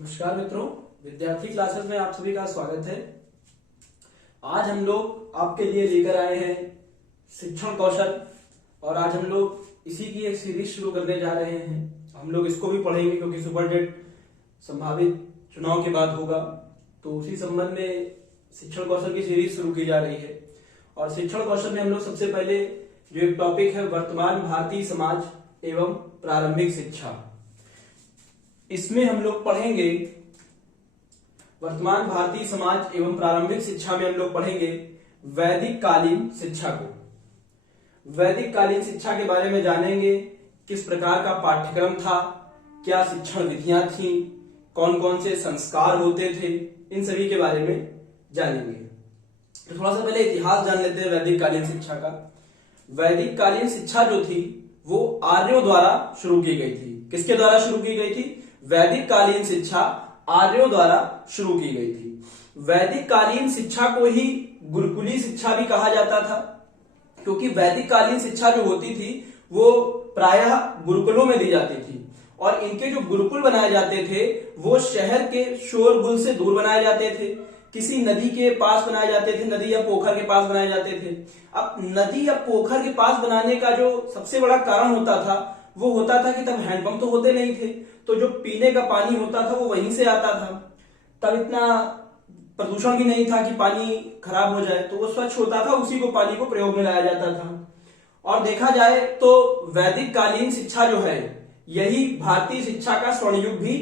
नमस्कार मित्रों, विद्यार्थी क्लासेस में आप सभी का स्वागत है। आज हम लोग आपके लिए लेकर आए हैं शिक्षण कौशल और आज हम लोग इसी की एक सीरीज शुरू करने जा रहे हैं। हम लोग इसको भी पढ़ेंगे क्योंकि सुपरटेट संभावित चुनाव के बाद होगा, तो उसी संबंध में शिक्षण कौशल की सीरीज शुरू की जा रही है। और शिक्षण कौशल में हम लोग सबसे पहले जो एक टॉपिक है वर्तमान भारतीय समाज एवं प्रारंभिक शिक्षा, इसमें हम लोग पढ़ेंगे वर्तमान भारतीय समाज एवं प्रारंभिक शिक्षा में हम लोग पढ़ेंगे वैदिक कालीन शिक्षा को। वैदिक कालीन शिक्षा के बारे में जानेंगे, किस प्रकार का पाठ्यक्रम था, क्या शिक्षण विधियां थी, कौन कौन से संस्कार होते थे, इन सभी के बारे में जानेंगे। तो थोड़ा सा पहले इतिहास जान लेते हैं वैदिक कालीन शिक्षा का। वैदिक कालीन शिक्षा जो थी वो आर्यों द्वारा शुरू की गई थी। किसके द्वारा शुरू की गई थी? वैदिक कालीन शिक्षा आर्यों द्वारा शुरू की गई थी। वैदिक कालीन शिक्षा को ही गुरुकुली शिक्षा भी कहा जाता था, क्योंकि वैदिक कालीन शिक्षा जो होती थी वो प्रायः गुरुकुलों में दी जाती थी और इनके जो गुरुकुल बनाए जाते थे वो शहर के शोरगुल से दूर बनाए जाते थे, किसी नदी के पास बनाए जाते थे, नदी या पोखर के पास बनाए जाते थे। अब नदी या पोखर के पास बनाने का जो सबसे बड़ा कारण होता था वो होता था कि तब हैंडपंप तो होते नहीं थे, तो जो पीने का पानी होता था वो वहीं से आता था। तब इतना प्रदूषण भी नहीं था कि पानी खराब हो जाए, तो वो स्वच्छ होता था, उसी को पानी को प्रयोग में लाया जाता था। और देखा जाए तो वैदिक कालीन शिक्षा जो है यही भारतीय शिक्षा का स्वर्ण युग भी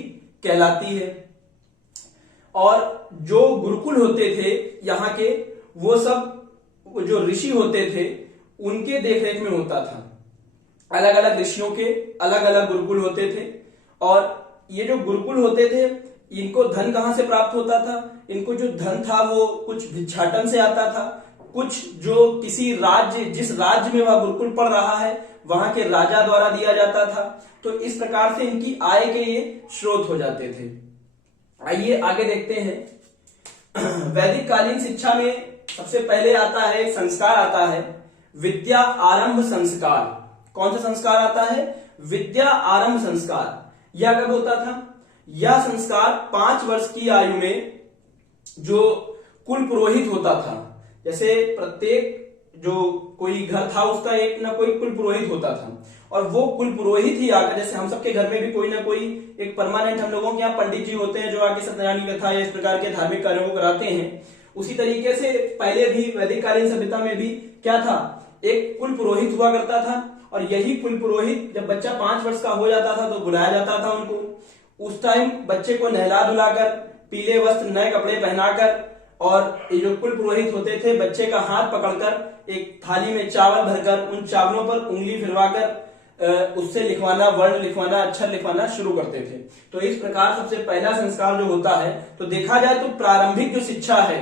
कहलाती है। और जो गुरुकुल होते थे यहाँ के, वो सब जो ऋषि होते थे उनके देखरेख में होता था। अलग अलग ऋषियों के अलग अलग गुरुकुल होते थे और ये जो गुरुकुल होते थे इनको धन कहां से प्राप्त होता था? इनको जो धन था वो कुछ भिक्षाटन से आता था, कुछ जो किसी राज्य, जिस राज्य में वह गुरुकुल पढ़ रहा है वहां के राजा द्वारा दिया जाता था। तो इस प्रकार से इनकी आय के ये स्रोत हो जाते थे। आइए आगे देखते हैं। वैदिक कालीन शिक्षा में सबसे पहले आता है, एक संस्कार आता है, विद्या आरंभ संस्कार। कौन सा संस्कार आता है? विद्या आरंभ संस्कार। यह कब होता था? यह संस्कार 5 वर्ष की आयु में जो कुल पुरोहित होता था, जैसे प्रत्येक जो कोई घर था उसका एक ना कोई कुल पुरोहित होता था और वो कुल पुरोहित ही आकर, जैसे हम सबके घर में भी कोई ना कोई एक परमानेंट हम लोगों के यहाँ पंडित जी होते हैं जो आके सत्यनारायण कथा या इस प्रकार के धार्मिक कार्यों को कराते हैं, उसी तरीके से पहले भी वैदिक कालीन सभ्यता में भी क्या था, एक कुल पुरोहित हुआ करता था। और यही कुल पुरोहित जब बच्चा 5 वर्ष का हो जाता था तो बुलाया जाता था उनको। उस टाइम बच्चे को नहला धुलाकर, पीले वस्त्र, नए कपड़े पहनाकर, और ये जो कुल पुरोहित होते थे बच्चे का हाथ पकड़कर एक थाली में चावल भरकर उन चावलों पर उंगली फिरवाकर उससे लिखवाना, वर्ण लिखवाना, अक्षर लिखवाना शुरू करते थे। तो इस प्रकार सबसे पहला संस्कार जो होता है, तो देखा जाए तो प्रारंभिक जो शिक्षा है,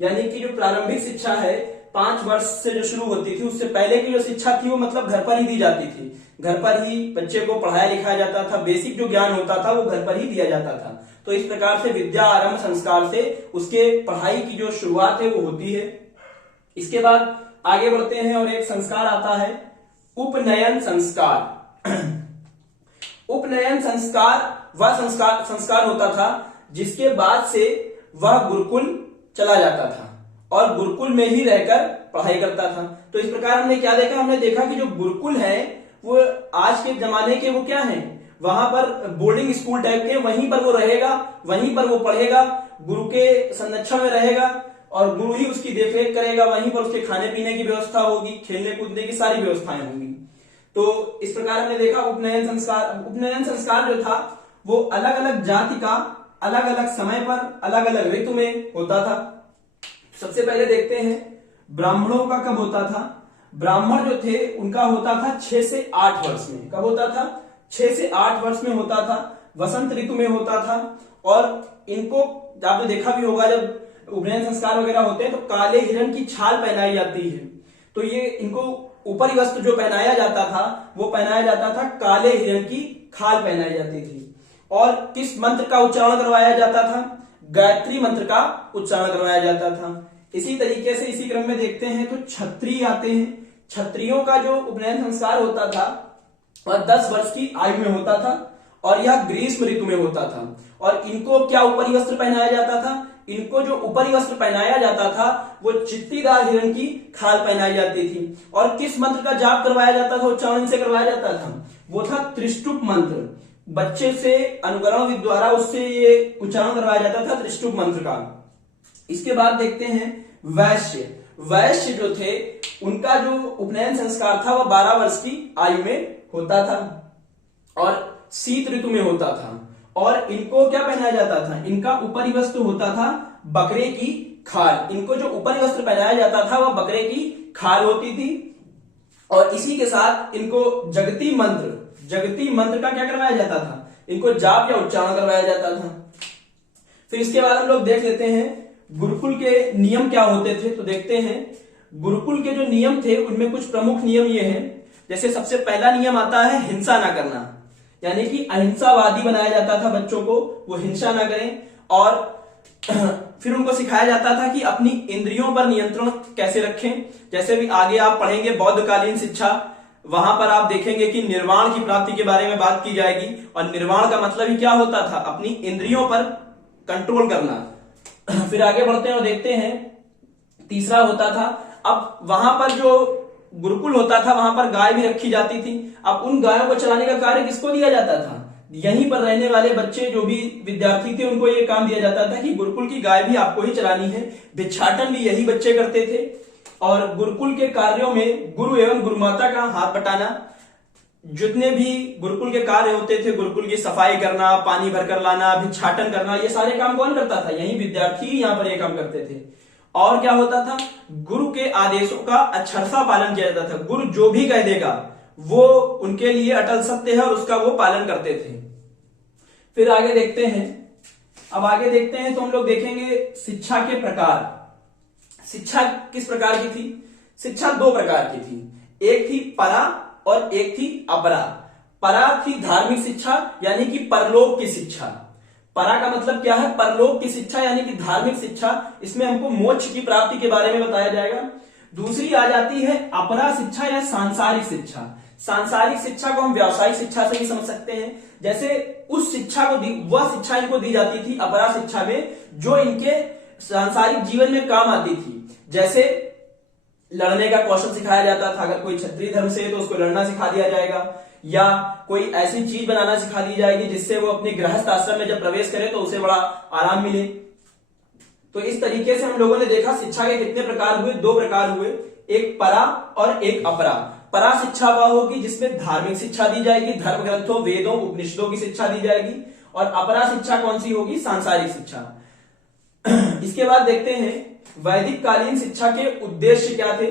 यानी कि जो प्रारंभिक शिक्षा है 5 वर्ष से जो शुरू होती थी, उससे पहले की जो शिक्षा थी वो मतलब घर पर ही दी जाती थी। घर पर ही बच्चे को पढ़ाया लिखाया जाता था, बेसिक जो ज्ञान होता था वो घर पर ही दिया जाता था। तो इस प्रकार से विद्या आरंभ संस्कार से उसके पढ़ाई की जो शुरुआत है वो होती है। इसके बाद आगे बढ़ते हैं और एक संस्कार आता है उपनयन संस्कार। उपनयन संस्कार वह संस्कार होता था जिसके बाद से वह गुरुकुल चला जाता था और गुरुकुल में ही रहकर पढ़ाई करता था। तो इस प्रकार हमने क्या देखा? हमने देखा कि जो गुरुकुल है वो आज के जमाने के वो क्या है, वहां पर बोर्डिंग स्कूल टाइप के, वहीं पर वो रहेगा, वहीं पर वो पढ़ेगा, गुरु के संरक्षण में रहेगा और गुरु ही उसकी देखरेख करेगा, वहीं पर उसके खाने पीने की व्यवस्था होगी, खेलने कूदने की सारी व्यवस्थाएं होंगी। तो इस प्रकार हमने देखा उपनयन संस्कार। उपनयन संस्कार जो था वो अलग अलग जाति का अलग अलग समय पर अलग अलग ऋतु में होता था। सबसे पहले देखते हैं ब्राह्मणों का कब होता था। ब्राह्मण जो थे उनका होता था 6 से 8 वर्ष में। कब होता था? 6 से 8 वर्ष में होता था, वसंत ऋतु में होता था। और इनको आपने देखा भी होगा जब उपनयन संस्कार वगैरह होते हैं तो काले हिरण की छाल पहनाई जाती है। तो ये इनको ऊपरी वस्त्र जो पहनाया जाता था वो पहनाया जाता था, काले हिरण की खाल पहनाई जाती थी। और किस मंत्र का उच्चारण करवाया जाता था? गायत्री मंत्र का उच्चारण करवाया जाता था। इसी तरीके से इसी क्रम में देखते हैं तो क्षत्रिय आते हैं। क्षत्रियों का जो उपनयन संस्कार होता था वह 10 वर्ष की आयु में होता था और यह ग्रीष्म ऋतु में होता था। और इनको क्या ऊपरी वस्त्र पहनाया जाता था? इनको जो ऊपरी वस्त्र पहनाया जाता था वो चित्तीदार हिरण की खाल पहनाई जाती थी। और किस मंत्र का जाप करवाया जाता था, उच्चारण से करवाया जाता था? वो था त्रिष्टुप मंत्र। बच्चे से अनुकरण द्वारा उससे ये उच्चारण करवाया जाता था त्रिष्टुप मंत्र का। इसके बाद देखते हैं वैश्य। वैश्य जो थे उनका जो उपनयन संस्कार था वह 12 वर्ष की आयु में होता था और शीत ऋतु में होता था। और इनको क्या पहनाया जाता था? इनका ऊपरी वस्त्र होता था बकरे की खाल। इनको जो ऊपरी वस्त्र पहनाया जाता था वह बकरे की खाल होती थी। और इसी के साथ इनको जगती मंत्र का क्या करवाया जाता था? इनको जाप या उच्चारण करवाया जाता था। फिर इसके बाद हम लोग देख लेते हैं गुरुकुल के नियम क्या होते थे। तो देखते हैं गुरुकुल के जो नियम थे उनमें कुछ प्रमुख नियम ये हैं। जैसे सबसे पहला नियम आता है हिंसा ना करना, यानी कि अहिंसावादी बनाया जाता था बच्चों को, वो हिंसा ना करें। और फिर उनको सिखाया जाता था कि अपनी इंद्रियों पर नियंत्रण कैसे रखें। जैसे भी आगे आप पढ़ेंगे बौद्धकालीन शिक्षा, वहां पर आप देखेंगे कि निर्वाण की प्राप्ति के बारे में बात की जाएगी। और निर्वाण का मतलब ही क्या होता था? अपनी इंद्रियों पर कंट्रोल करना। फिर आगे बढ़ते हैं और देखते हैं तीसरा होता था, अब वहां पर जो गुरुकुल होता था वहां पर गाय भी रखी जाती थी। अब उन गायों को चलाने का कार्य किसको दिया जाता था? यहीं पर रहने वाले बच्चे जो भी विद्यार्थी थे उनको ये काम दिया जाता था कि गुरुकुल की गाय भी आपको ही चलानी है। भिक्षाटन भी यही बच्चे करते थे। और गुरुकुल के कार्यों में गुरु एवं गुरुमाता का हाथ बटाना, जितने भी गुरुकुल के कार्य होते थे, गुरुकुल की सफाई करना, पानी भरकर लाना, भिक्षाटन करना, ये सारे काम कौन करता था? यही विद्यार्थी ही यहाँ पर ये काम करते थे। और क्या होता था? गुरु के आदेशों का अक्षरशः पालन किया जाता था। गुरु जो भी कह देगा वो उनके लिए अटल सत्य है और उसका वो पालन करते थे। फिर आगे देखते हैं, अब आगे देखते हैं तो हम लोग देखेंगे शिक्षा के प्रकार। शिक्षा किस प्रकार की थी? शिक्षा दो प्रकार की थी, एक थी परा और एक थी अपरा। परा थी धार्मिक शिक्षा, यानी कि परलोक की शिक्षा। परा का मतलब क्या है? परलोक की शिक्षा यानी कि धार्मिक शिक्षा। इसमें हमको मोक्ष की प्राप्ति के बारे में बताया जाएगा। दूसरी आ जाती है अपरा शिक्षा या सांसारिक शिक्षा। सांसारिक शिक्षा को हम व्यावसायिक शिक्षा से ही समझ सकते हैं। जैसे उस शिक्षा को वह शिक्षा इनको दी जाती थी अपरा शिक्षा में जो इनके सांसारिक जीवन में काम आती थी। जैसे लड़ने का कौशल सिखाया जाता था। अगर कोई क्षत्रिय धर्म से है तो उसको लड़ना सिखा दिया जाएगा, या कोई ऐसी चीज बनाना सिखा दी जाएगी जिससे वो अपने गृहस्थ आश्रम में जब प्रवेश करे तो उसे बड़ा आराम मिले। तो इस तरीके से हम लोगों ने देखा शिक्षा के कितने प्रकार हुए? दो प्रकार हुए, एक परा और एक अपरा। परा शिक्षा वह होगी जिसमें धार्मिक शिक्षा दी जाएगी, धर्म ग्रंथों, वेदों, उपनिषदों की शिक्षा दी जाएगी। और अपरा शिक्षा कौन सी होगी? सांसारिक शिक्षा। इसके बाद देखते हैं वैदिक कालीन शिक्षा के उद्देश्य क्या थे।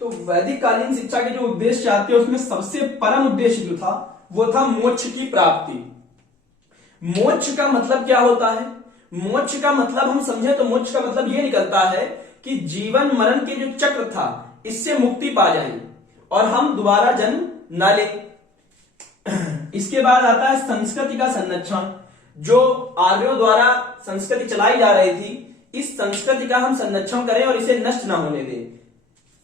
तो वैदिक कालीन शिक्षा के जो उद्देश्य आते हैं उसमें सबसे परम उद्देश्य जो था वो था मोक्ष की प्राप्ति। मोक्ष का मतलब क्या होता है? मोक्ष का मतलब हम समझे तो मोक्ष का मतलब ये निकलता है कि जीवन मरण के जो चक्र था इससे मुक्ति पा जाए और हम दोबारा जन्म न ले। इसके बाद आता है संस्कृति का संरक्षण। जो आर्यों द्वारा संस्कृति चलाई जा रही थी, इस संस्कृति का हम संरक्षण करें और इसे नष्ट ना होने दें।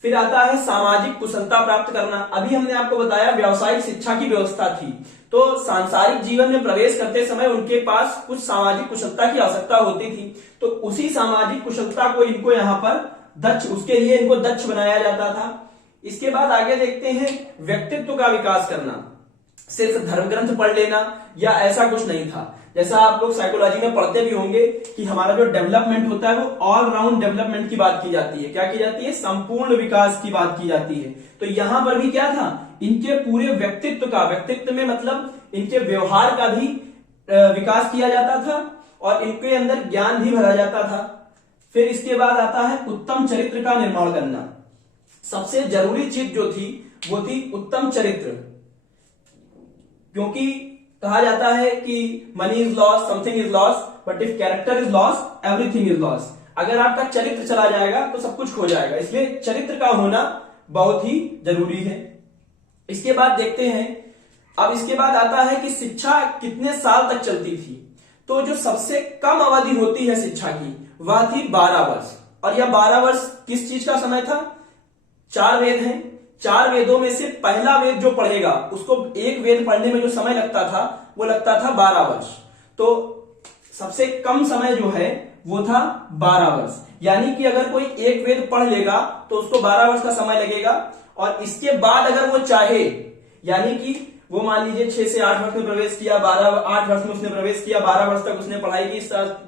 फिर आता है सामाजिक कुशलता प्राप्त करना। अभी हमने आपको बताया व्यावसायिक शिक्षा की व्यवस्था थी, तो सांसारिक जीवन में प्रवेश करते समय उनके पास कुछ सामाजिक कुशलता की आवश्यकता होती थी। तो उसी सामाजिक कुशलता को इनको यहाँ पर उसके लिए इनको दक्ष बनाया जाता था। इसके बाद आगे देखते हैं व्यक्तित्व का विकास करना। सिर्फ धर्म ग्रंथ पढ़ लेना या ऐसा कुछ नहीं था। जैसा आप लोग साइकोलॉजी में पढ़ते भी होंगे कि हमारा जो डेवलपमेंट होता है वो ऑल राउंड डेवलपमेंट की बात की जाती है। क्या की जाती है? संपूर्ण विकास की बात की जाती है। तो यहां पर भी क्या था? इनके पूरे व्यक्तित्व में मतलब इनके व्यवहार का भी विकास किया जाता था और इनके अंदर ज्ञान भी भरा जाता था। फिर इसके बाद आता है उत्तम चरित्र का निर्माण करना। सबसे जरूरी चीज जो थी वो थी उत्तम चरित्र, क्योंकि कहा जाता है कि money is loss, something is loss, but if character is loss everything is loss. अगर आपका चरित्र चला जाएगा तो सब कुछ खो जाएगा, इसलिए चरित्र का होना बहुत ही जरूरी है। इसके बाद देखते हैं, अब इसके बाद आता है कि शिक्षा कितने साल तक चलती थी। तो जो सबसे कम अवधि होती है शिक्षा की वह थी 12 वर्ष। और यह 12 वर्ष किस चीज का समय था? 4 वेद हैं, 4 वेदों में से पहला वेद जो पढ़ेगा उसको एक वेद पढ़ने में जो समय लगता था वो लगता था 12 वर्ष। तो सबसे कम समय जो है वो था 12 वर्ष। यानी कि अगर कोई एक वेद पढ़ लेगा तो उसको 12 वर्ष का समय लगेगा, और इसके बाद अगर वो चाहे, यानी कि वो मान लीजिए 6 से 8 वर्ष में प्रवेश किया, 8 वर्ष में उसने प्रवेश किया, 12 वर्ष तक उसने पढ़ाई की,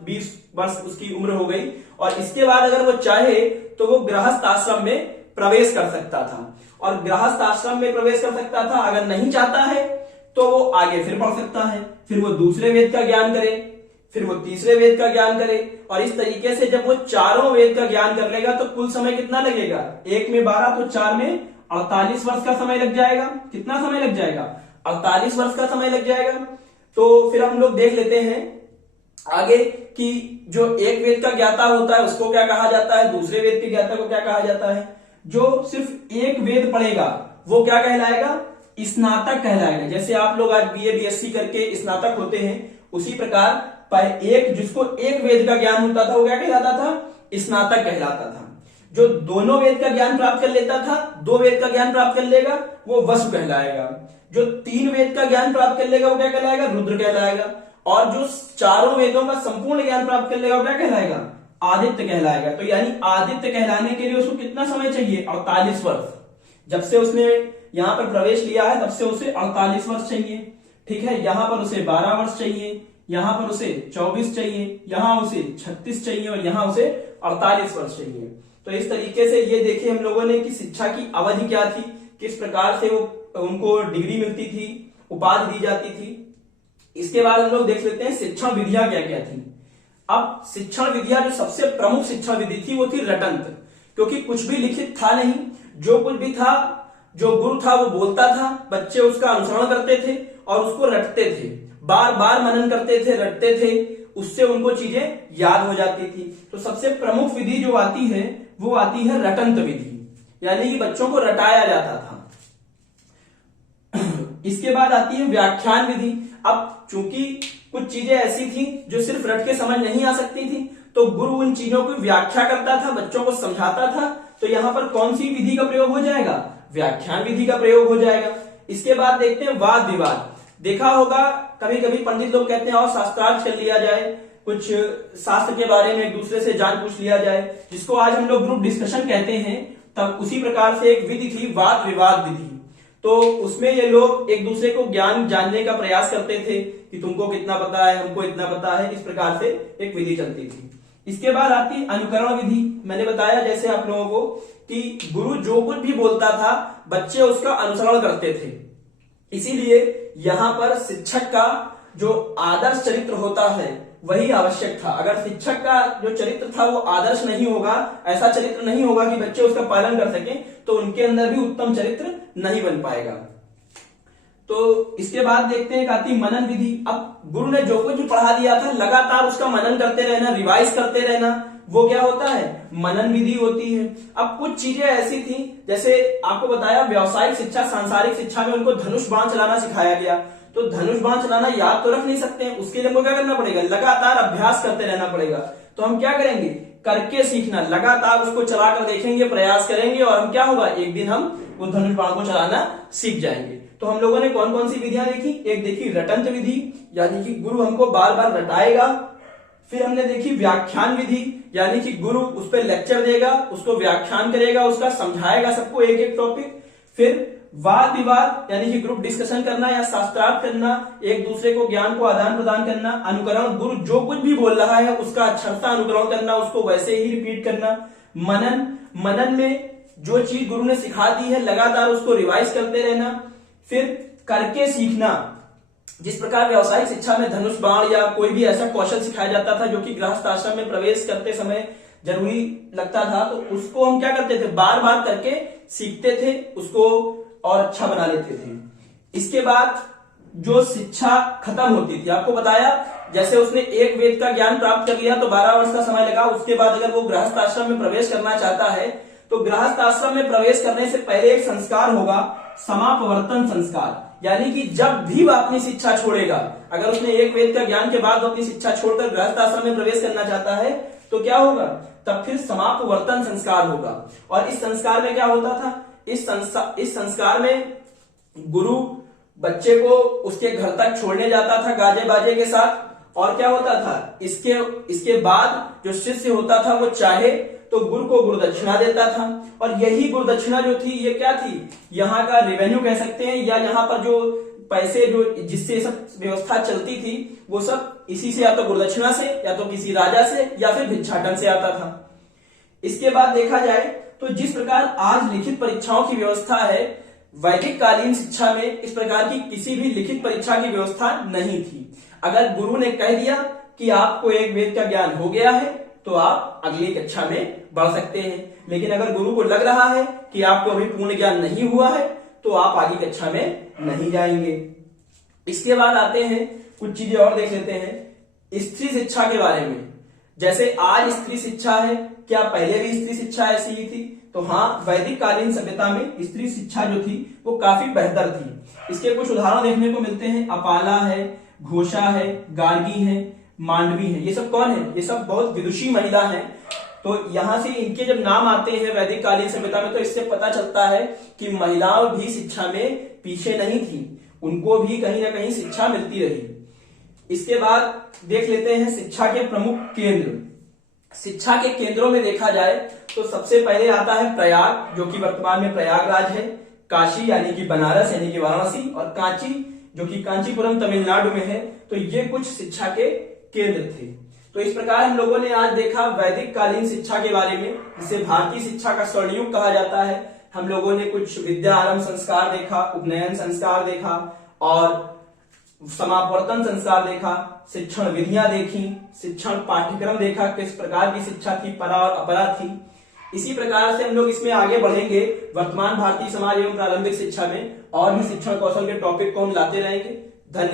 20 वर्ष उसकी उम्र हो गई, और इसके बाद अगर वो चाहे तो वो गृहस्थ आश्रम में प्रवेश कर सकता था। और गृहस्थ आश्रम में प्रवेश कर सकता था। अगर नहीं चाहता है तो वो आगे फिर पढ़ सकता है, फिर वो दूसरे वेद का ज्ञान करे, फिर वो तीसरे वेद का ज्ञान करे, और इस तरीके से जब वो चारों वेद का ज्ञान कर लेगा तो कुल समय कितना लगेगा, एक में 12 तो 4 में 48 वर्ष का समय लग जाएगा। कितना समय लग जाएगा, 48 वर्ष का समय लग जाएगा। तो फिर हम लोग देख लेते हैं आगे कि जो एक वेद का ज्ञाता होता है उसको क्या कहा जाता है, दूसरे वेद के ज्ञाता को क्या कहा जाता है। जो सिर्फ एक वेद पढ़ेगा वो क्या कहलाएगा, स्नातक कहलाएगा। जैसे आप लोग आज बीए बीएससी करके स्नातक होते हैं, उसी प्रकार जिसको एक वेद का ज्ञान होता था वो क्या कहलाता था, स्नातक कहलाता था। जो दोनों वेद का ज्ञान प्राप्त कर लेता था, 2 वेद का ज्ञान प्राप्त कर लेगा, वो वसु कहलाएगा। जो 3 वेद का ज्ञान प्राप्त कर लेगा वो क्या कहलाएगा, रुद्र कहलाएगा। और जो चारों वेदों का संपूर्ण ज्ञान प्राप्त कर लेगा वो क्या कहलाएगा, आदित्य कहलाएगा। तो यानी आदित्य कहलाने के लिए उसको कितना समय चाहिए, 48 वर्ष। जब से उसने यहां पर प्रवेश लिया है तब से उसे 48 वर्ष चाहिए। ठीक है, यहां पर उसे 12 वर्ष चाहिए, यहां पर उसे 24 चाहिए, यहां उसे 36 चाहिए, और यहां उसे 48 वर्ष चाहिए। तो इस तरीके से ये देखे हम लोगों ने कि शिक्षा की अवधि क्या थी, किस प्रकार से वो उनको डिग्री मिलती थी, उपाधि दी जाती थी। इसके बाद हम लोग देख लेते हैं शिक्षण विधियां क्या क्या थी। अब शिक्षण विधियां, जो सबसे प्रमुख शिक्षण विधि थी वो थी रटंत, क्योंकि कुछ भी लिखित था नहीं, जो कुछ भी था, जो गुरु था वो बोलता था, बच्चे उसका अनुसरण करते थे और उसको रटते थे, बार बार मनन करते थे, रटते थे, उससे उनको चीजें याद हो जाती थी। तो सबसे प्रमुख विधि जो आती है वो आती है रटंत विधि, यानी कि बच्चों को रटाया जाता था। इसके बाद आती है व्याख्यान विधि। अब चूंकि कुछ चीजें ऐसी थी जो सिर्फ रट के समझ नहीं आ सकती थी, तो गुरु उन चीजों की व्याख्या करता था, बच्चों को समझाता था। तो यहां पर कौन सी विधि का प्रयोग हो जाएगा, व्याख्यान विधि का प्रयोग हो जाएगा। इसके बाद देखते हैं वाद विवाद। देखा होगा कभी कभी पंडित लोग कहते हैं और शास्त्रार्थ कर लिया जाए, कुछ शास्त्र के बारे में एक दूसरे से जान पूछ लिया जाए, जिसको आज हम लोग ग्रुप डिस्कशन कहते हैं। तब उसी प्रकार से एक विधि थी वाद विवाद विधि। तो उसमें ये लोग एक दूसरे को ज्ञान जानने का प्रयास करते थे कि तुमको कितना पता है, हमको इतना पता है, इस प्रकार से एक विधि चलती थी। इसके बाद आती अनुकरण विधि। मैंने बताया जैसे आप लोगों को कि गुरु जो कुछ भी बोलता था बच्चे उसका अनुसरण करते थे, इसीलिए यहां पर शिक्षक का जो आदर्श चरित्र होता है वही आवश्यक था। अगर शिक्षक का जो चरित्र था वो आदर्श नहीं होगा, ऐसा चरित्र नहीं होगा कि बच्चे उसका पालन कर सकें, तो उनके अंदर भी उत्तम चरित्र नहीं बन पाएगा। तो इसके बाद देखते हैं आती मनन विधि। अब गुरु ने जो कुछ भी पढ़ा दिया था लगातार उसका मनन करते रहना, रिवाइज करते रहना, वो क्या होता है, मनन विधि होती है। अब कुछ चीजें ऐसी थी, जैसे आपको बताया व्यावसायिक शिक्षा, सांसारिक शिक्षा में उनको धनुष बाण चलाना सिखाया गया। तो धनुष बाण चलाना याद तो रख नहीं सकते हैं, उसके लिए हमको क्या करना पड़ेगा, लगातार अभ्यास करते रहना पड़ेगा। तो हम क्या करेंगे, करके सीखना, लगातार उसको चलाकर देखेंगे, प्रयास करेंगे, और हम क्या होगा, एक दिन हम वो धनुष बाण को चलाना सीख जाएंगे। तो हम लोगों ने कौन कौन सी विधियां देखी, एक देखी रटंत विधि, यानी कि गुरु हमको बार बार रटाएगा। फिर हमने देखी व्याख्यान विधि, यानी कि गुरु उस पर लेक्चर देगा, उसको व्याख्यान करेगा, उसका समझाएगा सबको एक एक टॉपिक। फिर वाद विवाद, यानी कि ग्रुप डिस्कशन करना या शास्त्रार्थ करना, एक दूसरे को ज्ञान को आदान प्रदान करना। अनुकरण, गुरु जो कुछ भी बोल रहा है उसका अक्षरता अनुकरण करना, उसको वैसे ही रिपीट करना। मनन, मनन में जो चीज गुरु ने सिखा दी है लगातार उसको रिवाइज करते रहना। फिर करके सीखना, जिस प्रकार व्यावसायिक शिक्षा में धनुष बाण या कोई भी ऐसा कौशल सिखाया जाता था जो कि गृहस्थ आश्रम में प्रवेश करते समय जरूरी लगता था, तो उसको हम क्या करते थे, बार बार करके सीखते थे, उसको और अच्छा बना लेते थे। इसके बाद जो शिक्षा खत्म होती थी, आपको बताया जैसे उसने एक वेद का ज्ञान प्राप्त कर लिया तो 12 वर्ष का समय लगा। उसके बाद अगर वो गृहस्थ आश्रम में प्रवेश करना चाहता है तो गृहस्थ आश्रम में प्रवेश करने से पहले एक संस्कार होगा, समापवर्तन संस्कार। यानी कि जब भी वो अपनी शिक्षा छोड़ेगा, अगर उसने एक वेद का ज्ञान के बाद वो अपनी शिक्षा छोड़कर गृहस्थ आश्रम में प्रवेश करना चाहता है तो क्या होगा, तब फिर समापवर्तन संस्कार होगा। और इस संस्कार में क्या होता था, इस संस्कार में गुरु बच्चे को उसके घर तक छोड़ने जाता था गाजे बाजे के साथ, और क्या होता था, इसके बाद जो शिष्य होता था वो चाहे तो गुरु को गुरुदक्षिणा देता था। और यही गुरुदक्षिणा जो थी ये क्या थी, यहाँ का रेवेन्यू कह सकते हैं, या यहाँ पर जो पैसे जो जिससे सब व्यवस्था चलती थी वो सब इसी से, या तो गुरुदक्षिणा से, या तो किसी राजा से, या फिर भिक्षाटन से आता था। इसके बाद देखा जाए तो जिस प्रकार आज लिखित परीक्षाओं की व्यवस्था है, वैदिक कालीन शिक्षा में इस प्रकार की किसी भी लिखित परीक्षा की व्यवस्था नहीं थी। अगर गुरु ने कह दिया कि आपको एक वेद का ज्ञान हो गया है तो आप अगली कक्षा में बढ़ सकते हैं, लेकिन अगर गुरु को लग रहा है कि आपको अभी पूर्ण ज्ञान नहीं हुआ है तो आप आगे कक्षा में नहीं जाएंगे। इसके बाद आते हैं कुछ चीजें और देख लेते हैं स्त्री शिक्षा के बारे में। जैसे आज स्त्री शिक्षा है, क्या पहले भी स्त्री शिक्षा ऐसी ही थी? तो हाँ, वैदिक कालीन सभ्यता में स्त्री शिक्षा जो थी वो काफी बेहतर थी। इसके कुछ उदाहरण देखने को मिलते हैं, अपाला है, घोषा है, गार्गी है, मांडवी है। ये सब कौन है? ये सब बहुत विदुषी महिला हैं। तो यहां से इनके जब नाम आते हैं वैदिक कालीन सभ्यता में तो इससे पता चलता है कि महिलाओं भी शिक्षा में पीछे नहीं थी, उनको भी कहीं ना कहीं शिक्षा मिलती रही। इसके बाद देख लेते हैं शिक्षा के प्रमुख केंद्र। शिक्षा के केंद्रों में देखा जाए तो सबसे पहले आता है प्रयाग, जो कि वर्तमान में प्रयागराज है, काशी यानी कि बनारस यानी कि वाराणसी, और कांची जो कि कांचीपुरम तमिलनाडु में है। तो ये कुछ शिक्षा के केंद्र थे। तो इस प्रकार हम लोगों ने आज देखा वैदिक कालीन शिक्षा के बारे में, जिसे भारतीय शिक्षा का स्वर्ण युग कहा जाता है। हम लोगों ने कुछ विद्या आरंभ संस्कार देखा, उपनयन संस्कार देखा, और समापवर्तन संस्कार देखा, शिक्षण विधियां देखी, शिक्षण पाठ्यक्रम देखा, किस प्रकार की शिक्षा थी, परा और अपरा थी। इसी प्रकार से हम लोग इसमें आगे बढ़ेंगे वर्तमान भारतीय समाज एवं प्रारंभिक शिक्षा में, और भी शिक्षण कौशल के टॉपिक को हम लाते रहेंगे। धन्यवाद।